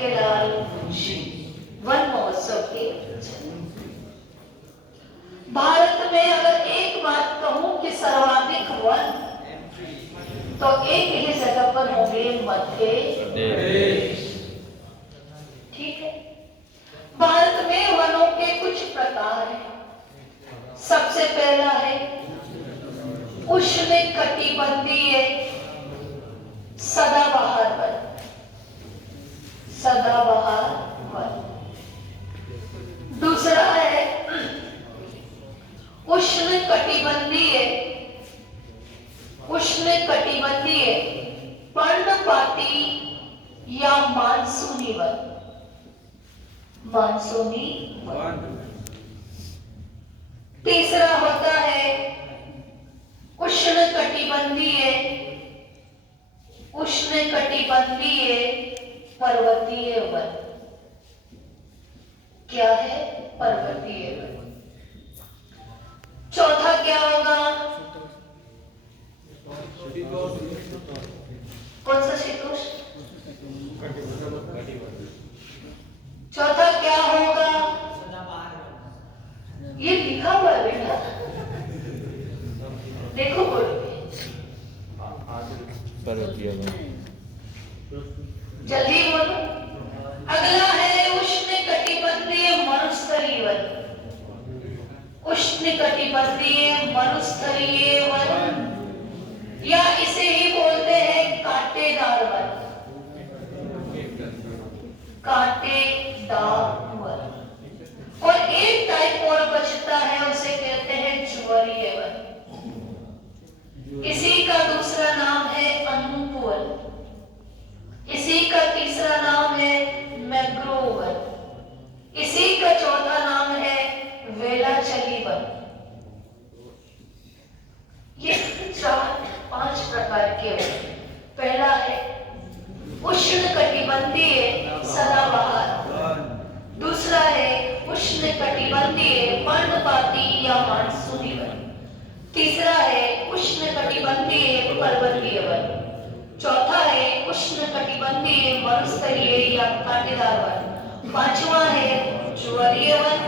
Manikyalal Munshi one महोत्सव के। भारत में अगर एक बात कहूं कि सर्वाधिक वन तो एक ही जगह पर होंगे, मध्य प्रदेश। ठीक है। भारत में वनों के कुछ प्रकार हैं। सबसे पहला है उष्णकटिबंधीय सदाबहार वन। सदाबहार वन। दूसरा है उष्णकटिबंधीय पर्णपाती या मानसूनी वन। मानसूनी वन। तीसरा होता है उष्णकटिबंधीय पर्वतीय वन। क्या है? पर्वतीय वन। चौथा क्या होगा? कौन सा शीतोष्ण? चौथा क्या होगा? ये लिखा हुआ है बेटा, देखो बोल। पर्वतीय वन। जल्दी बोलो। अगला है उष्णकटिबंधीय मरुस्थलीय वन। उष्णकटिबंधीय मरुस्थलीय वन या इसे ही बोलते हैं कांटेदार वन। कांटेदार वन। और एक टाइप और बचता है, उसे कहते हैं ज्वारीय वन। इसी का दूसरा नाम है अनूप वन। इसी का तीसरा नाम है मैंग्रोव वन। इसी का चौथा नाम है वेलाचली वन। ये 4-5 प्रकार के वन। पहला है उष्णकटिबंधीय सदाबहार। दूसरा है उष्णकटिबंधीय पर्णपाती या मानसूनी वन। तीसरा है उष्णकटिबंधीय पर्वतीय वन। चौथा है उष्णकटिबंधीय मरुस्थलीय या कांटेदार वन। पांचवा है ज्वारीय वन,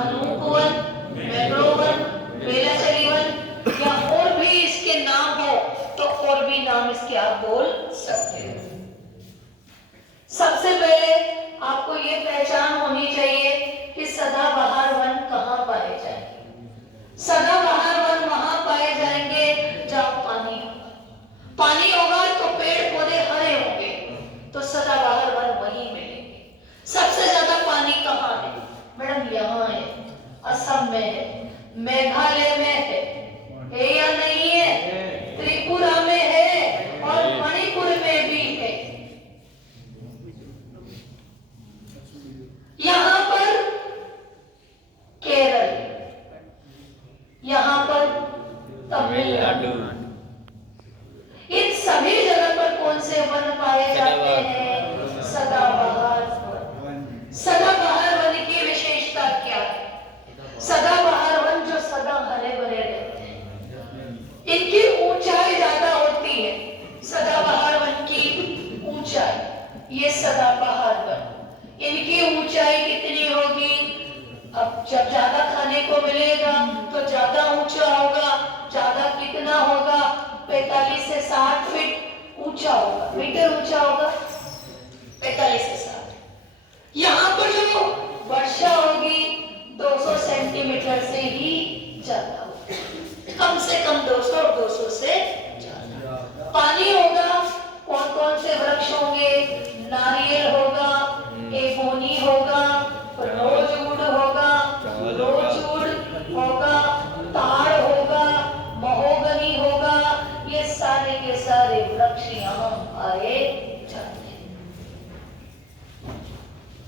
अनूप वन, मैंग्रोव वन, वेलाचली वन, या और भी इसके नाम हो तो और भी नाम इसके आप बोल सकते हो। सबसे पहले आपको ये पहचान होनी चाहिए कि सदाबहार वन कहाँ पाए जाएंगे। सदाबहार वन वहां पाए जाएंगे जहाँ पानी होगा। पानी होगा तो पेड़ पौधे हरे होंगे, तो सदाबहार वन वहीं मिलेंगे। सबसे ज्यादा पानी कहाँ है? मैडम यहाँ है, असम में है, मेघालय में है या नहीं है? त्रिपुरा में है और मणिपुर में भी है। यहाँ पर केरल, यहाँ पर तमिलनाडु, इन सभी जगह पर कौन से वन पाए जाते हैं? सदाबहार वन। सदाबहार वन की विशेषता क्या है? सदाबहार वन जो सदा हरे भरे रहते हैं, इनकी ऊंचाई ज्यादा होती है। सदाबहार वन की ऊंचाई, ये सदाबहार वन, इनकी ऊंचाई कितनी होगी? अब जब ज्यादा खाने को मिलेगा तो ज्यादा ऊंचा होगा। ज्यादा कितना होगा? 45 से 60 फीट ऊंचा होगा, मीटर ऊंचा होगा, 45 से 60। यहाँ पर जो वर्षा होगी 200 सेंटीमीटर से ही ज्यादा होगा, कम से कम 200 और 200 से ज्यादा। पानी होगा, कौन कौन से वृक्ष होंगे? नारियल होगा, एबोनी होगा, रोजवुड होगा, ताड़ होगा, महोगनी होगा। ये सारे के सारे वृक्ष यहाँ पाए जाते हैं।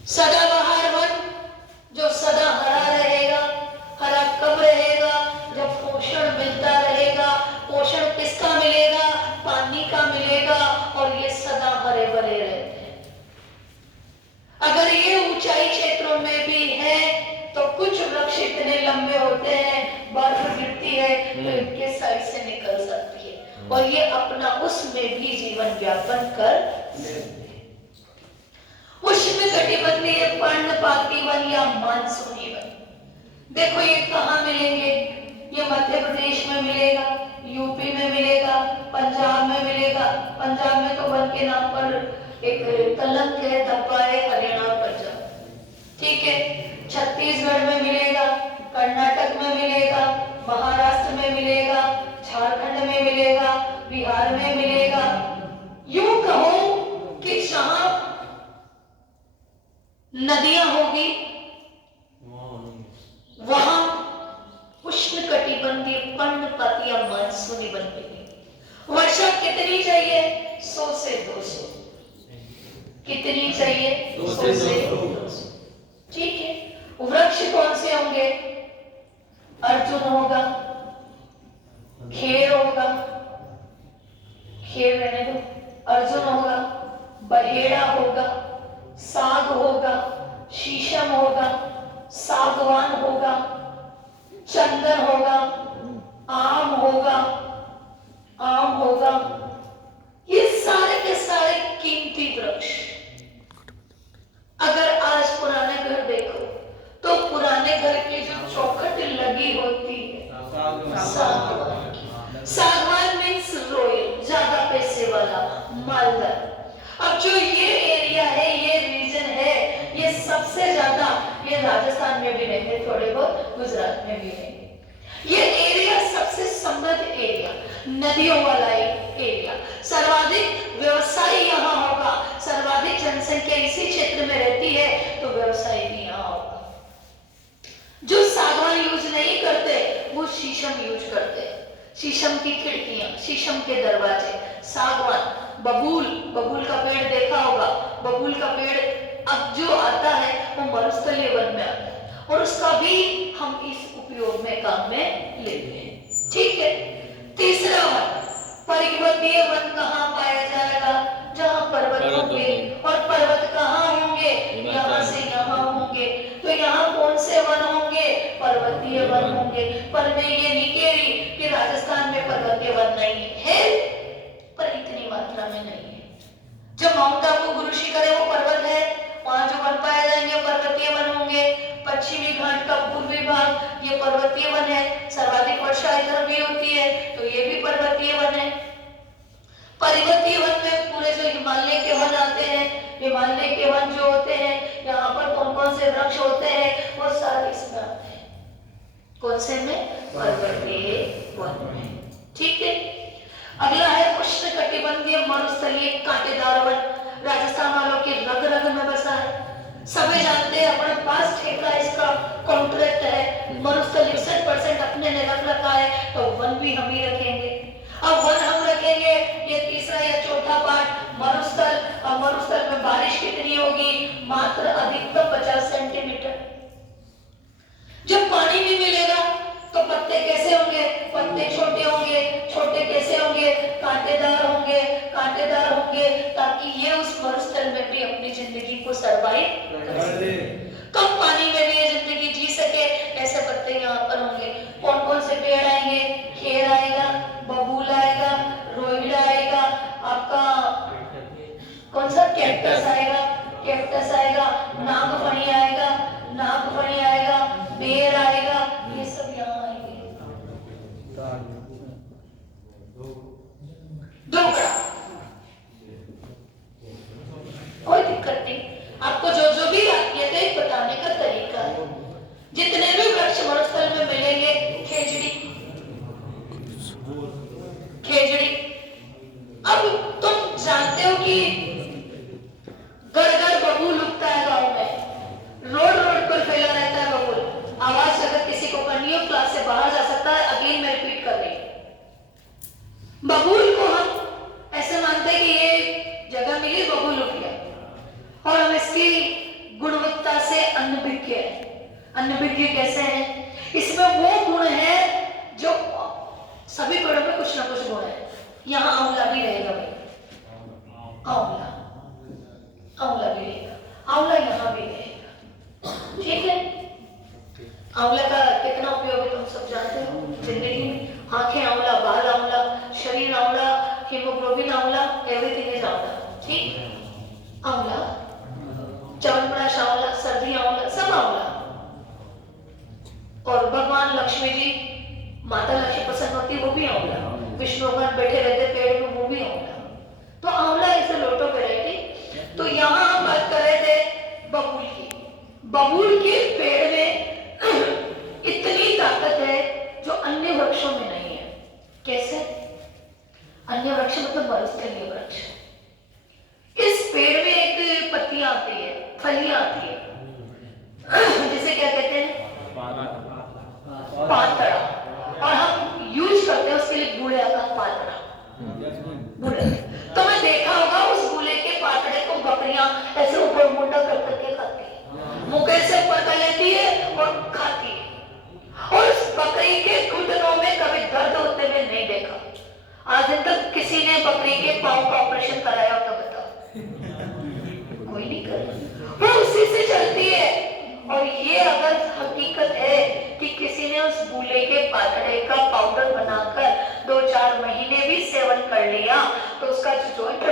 सदाबहार वन जो सदा हरा रहेगा। हरा कब रहेगा? जब पोषण मिलता रहेगा। पोषण किसका मिलेगा? पानी का मिलेगा, और ये सदा हरे भरे रहते हैं। अगर ये ऊंचाई क्षेत्रों में भी है तो कुछ वृक्ष इतने लंबे होते हैं, बर्फ गिरती है तो इनके साइड से निकल सकती है, और ये अपना उसमें भी जीवन व्यापन कर सकते हैं। उष्ण कटिबंधीय पर्णपाती वन या मानसूनी वन। देखो ये कहाँ मिलेंगे? ये मध्य प्रदेश में मिलेगा, यूपी में मिलेगा, पंजाब में मिलेगा। पंजाब में तो वन के नाम पर एक कलंक है, धब्बा है, हरियाणा और पंजाब, ठीक है। छत्तीसगढ़ में मिलेगा, कर्नाटक में मिलेगा, महाराष्ट्र में मिलेगा, झारखंड में मिलेगा, बिहार में मिलेगा। यूं कहो कि जहां नदियां होगी वहां उष्ण कटिबंधीय पर्णपाती या मानसूनी वन मिलेगी। वर्षा कितनी चाहिए? 100 से 200। कितनी चाहिए? 100 से 200, ठीक है। वृक्ष कौन से होंगे? अर्जुन होगा, खेर होगा, खेर रहने दो, अर्जुन होगा, बहेड़ा होगा, साग होगा, शीशम होगा, सागवान होगा, चंदन होगा, आम होगा, आम होगा। ये सारे के सारे कीमती वृक्ष। अगर आज पुराने घर देखो तो पुराने घर की जो चौखट लगी होती है सागवान की। सागवान मीन्स रॉयल, ज्यादा पैसे वाला, मालदार। अब जो ये एरिया है, ये रीजन है, ये सबसे ज्यादा, ये राजस्थान में भी रहेंगे, थोड़े बहुत गुजरात में भी रहेंगे। ये एरिया सबसे समृद्ध एरिया, नदियों वाला एरिया, सर्वाधिक व्यवसाय यहाँ होगा। सर्वाधिक जनसंख्या इसी क्षेत्र में रहती है तो व्यवसाय भी यहाँ होगा। जो सागवान यूज नहीं करते वो शीशम यूज करते। शीशम की खिड़कियां, शीशम के दरवाजे, सागवान, बबूल, बबूल का पेड़ देखा होगा। बबूल का पेड़ अब जो आता है वो मरुस्थलीय वन में आता है और उसका भी हम इस उपयोग में, काम में लेते हैं, ठीक है। तीसरा वन, पर्वतीय वन कहाँ पाया जाएगा? जहाँ पर्वत होंगे। और पर्वत कहाँ होंगे? यहाँ से यहाँ होंगे। तो यहाँ कौन से वन होंगे? पर्वतीय वन होंगे। पर मैं ये नहीं कह रही कि राजस्थान में पर्वतीय वन नहीं है, पर इतनी मात्रा में नहीं है। जो माउंट आबू, गुरु शिखर है वो पर्वत है, वहां जो वन पाए जाएंगे पर्वतीय वन होंगे। पश्चिमी घाट का पूर्वी भाग ये पर्वतीय वन है। सर्वाधिक वर्षा इधर भी होती है तो ये भी पर्वतीय वन है। पर्वतीय वन में पूरे जो हिमालय के वन आते हैं, हिमालय के वन जो होते हैं, यहाँ पर कौन कौन से वृक्ष होते हैं वो सारे इसमें आते हैं। कौन से में? पर्वतीय वन में, ठीक है। अगला है उष्ण कटिबंधीय मरुस्थलीय कांटेदार वन। राजस्थान वालों की रग रग में बसा है, सभी जानते हैं, अपने पास ठेका इसका कॉन्ट्रैक्ट है। मरुस्थल 61% अपने ने रख रखा है तो वन भी हम ही रखेंगे। अब वन हम रखेंगे, ये तीसरा या चौथा पार्ट मरुस्थल। और मरुस्थल में बारिश कितनी होगी? मात्र अधिकतम 50 सेंटीमीटर। जब पानी नहीं मिलेगा तो पत्ते कैसे होंगे? पत्ते छोटे होंगे। छोटे कैसे होंगे? कांटेदार होंगे। कांटेदार होंगे ताकि ये उस मरुस्थल में भी अपनी जिंदगी को सर्वाइव कर सके, कम पानी में भी ये जिंदगी जी सके, ऐसे पत्ते यहाँ पर होंगे। कौन कौन से पेड़ आएंगे? खेर आएगा, बबूल आएगा, रोइड आएगा, आपका कौन सा कैक्टस आएगा, कैक्टस आएगा, नागफनी आएगा, नागफनी आएगा, बेर आएगा, ये सब यहाँ आएंगे। डोगरा, कोई दिक्कत नहीं, आपको जो जो भी आती है तो बताने का तरीका है। जितने भी वृक्ष मरुस्थल में मिलेंगे, खेजड़ी, खेजड़ी। अब तुम जानते हो कि घर घर बबूल उगता है गांव में, रोड रोड पर फैला रहता है बबूल। आवाज अगर किसी को करनी हो क्लास से बाहर जा सकता है। अगेन मैं रिपीट कर रही हूँ, बबूल को हम ऐसे मानते हैं कि ये जगह मिली, बबूल उग गया, और हम इसकी गुणवत्ता से अनभिज्ञ है। अनभिज्ञ कैसे हैं? इसमें वो गुण है जो सभी पेड़ों में कुछ ना कुछ गुण है। यहाँ आंवला भी रहेगा भाई, आंवला, आंवला भी रहेगा, आंवला यहाँ भी रहेगा, ठीक है। आंवला का कितना उपयोग है तुम सब जानते हो जिंदगी में। आंखें आंवला, बाल आंवला, शरीर आंवला, हीमोग्लोबिन आंवला, एवरीथिंग इज आंवला, ठीक। आंवला और भगवान लक्ष्मी जी, माता लक्ष्मी पसंद होती है वो भी आंवला, विष्णु भगवान बैठे रहते पेड़ में वो भी आंवला। तो आंवला is a lot of variety. तो यहाँ हम बात कर रहे थे बबूल की। बबूल के पेड़ में इतनी ताकत है जो अन्य वृक्षों में नहीं है। कैसे? अन्य वृक्ष मतलब बरसतेंगे वृक्ष। इस पेड़ में एक पत्तियां आती है, फलियां आती है, जिसे क्या कहते हैं? पातड़ा। और हम यूज करते हैं उसके लिए बूढ़े का पातड़ा। बूढ़े तो मैं देखा होगा उस बूढ़े के पातड़े को बकरियां ऐसे ऊपर मुंडा कर करके खाती है, मुंह से ऊपर कर लेती है और खाती है। और उस बकरी के घुटनों में कभी दर्द होते हुए नहीं देखा। आज दिन तक किसी ने बकरी के पांव का ऑपरेशन कराया हो तो बताओ? कोई नहीं कर, वो उसी से चलती है। और ये अगर हकीकत है कि किसी ने उस बूले के पातड़े का पाउडर बनाकर 2-4 महीने भी सेवन कर लिया तो उसका जो जॉइंट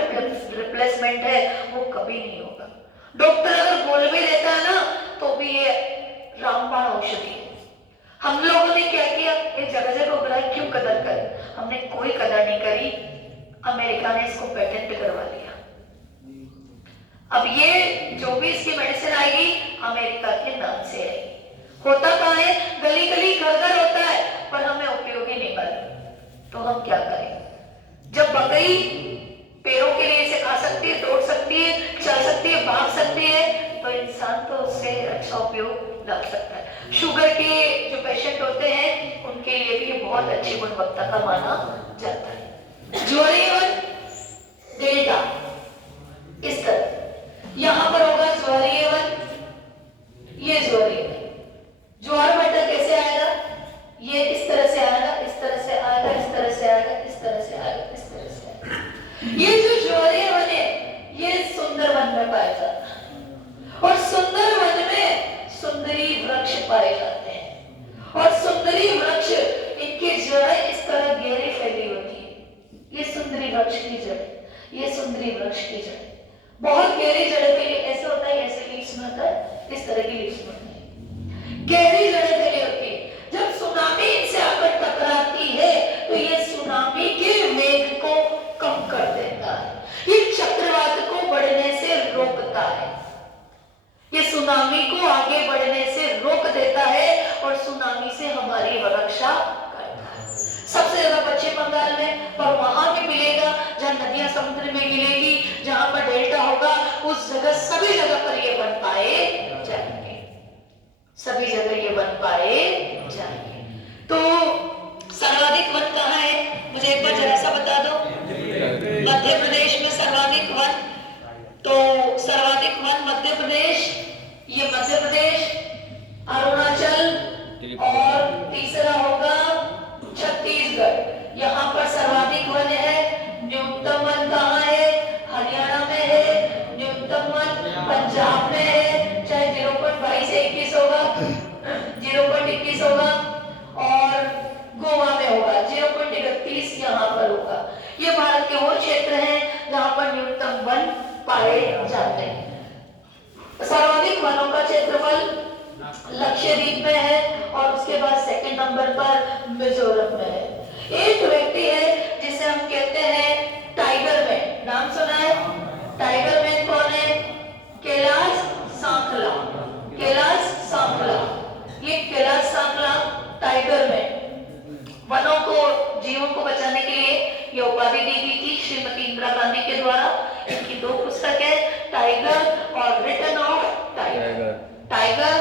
रिप्लेसमेंट है वो कभी नहीं होगा। डॉक्टर अगर बोल भी देता है ना तो भी ये रामबाण औषधि है। हम लोगों ने क्या किया? ये जगह जगह उगला है, क्यों कदर कर? हमने कोई कदर नहीं करी। अमेरिका ने इसको पेटेंट करवा दिया। अब ये जो भी इसकी मेडिसिन आएगी अमेरिका के नाम से आएगी। होता कहाँ है? गली गली घर घर होता है, पर हमें उपयोगी नहीं मालूम। तो हम क्या करें? जब बकरी पैरों के लिए इसे खा सकती है, दौड़ सकती है, चल सकती है, भाग सकती है, तो इंसान तो उससे अच्छा उपयोग लग सकता है। शुगर के जो पेशेंट होते हैं उनके लिए भी बहुत अच्छी गुणवत्ता का माना जाता है। ज्वारी डेल्टा इस तरह यहां पर होगा ज्वारी एवं ये ज्वारी। ज्वार भाटा कैसे आएगा? ये इस तरह से आएगा, इस तरह से आएगा, इस तरह से आएगा, इस तरह से आएगा, इस तरह से आएगा। ये जो ज्वारी वन है ये सुंदर वन में पाया जाता है और सुंदर वन में सुंदरी वृक्ष पाए जाते हैं। और सुंदरी वृक्ष इनकी जड़ें इस तरह गहरी फैली होती है। ये सुंदरी वृक्ष की जड़, ये सुंदरी वृक्ष की जड़ बहुत गहरी जड़ें फैली। ऐसे होता है, ऐसे लीव्स में होता है, इस तरह की लीव्स में होती है, गहरी जड़ें फैली होती है। जब सुनामी इनसे आकर टकराती है तो ये सुनामी के वेग को कम कर देता है, ये चक्रवात को बढ़ने से रोकता है, ये सुनामी को आगे बढ़ने से रोक देता है और सुनामी से हमारी रक्षा करता है। सबसे ज्यादा पश्चिम बंगाल में, पर वहां भी मिलेगा जहां नदियां समुद्र में मिलेगी, जहां पर डेल्टा होगा उस जगह सभी जगह पर ये बन पाए जाएंगे, सभी जगह ये बन पाए जाएंगे। तो सर्वाधिक वन कहाँ है? मुझे एक बार जरा सा बता दो। मध्य प्रदेश में सर्वाधिक वन। तो सर्वाधिक वन मध्य प्रदेश, ये मध्य प्रदेश, अरुणाचल और तीसरा होगा छत्तीसगढ़। यहाँ पर सर्वाधिक वन है। न्यूनतम वन कहाँ है? हरियाणा में है। न्यूनतम वन पंजाब में है, चाहे 0.22 से 21 होगा, 0.21 होगा, और गोवा में होगा 0.31 यहाँ पर होगा। ये भारत के वो क्षेत्र हैं जहाँ पर न्यूनतम वन पाए जाते हैं। सर्वाधिक वनों का क्षेत्रफल लक्षद्वीप में है और उसके बाद सेकंड नंबर पर मिजोरम में है। एक व्यक्ति है जिसे हम कहते हैं टाइगर मैन, नाम सुना है? टाइगर मैन कौन है? कैलाश सांकला। कैलाश सांकला, ये कैलाश सांकला टाइगर मैन। वनों को, जीवों को बचाने के लिए ये उपाधि दी गई थी श्रीमती इंदिरा गांधी के द्वारा। इनकी 2 पुस्तक है, टाइगर और रिटर्न ऑफ टाइगर। टाइगर